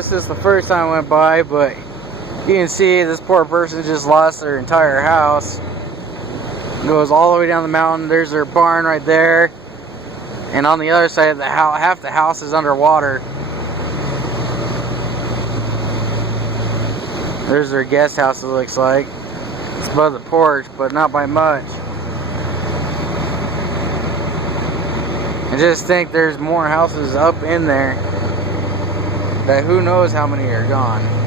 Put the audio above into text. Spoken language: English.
This is the first time I went by, but you can see this poor person just lost their entire house. It goes all the way down the mountain. There's their barn right there. And on the other side of the house, half the house is underwater. There's their guest house, it looks like. It's above the porch, but not by much. I just think there's more houses up in there that who knows how many are gone.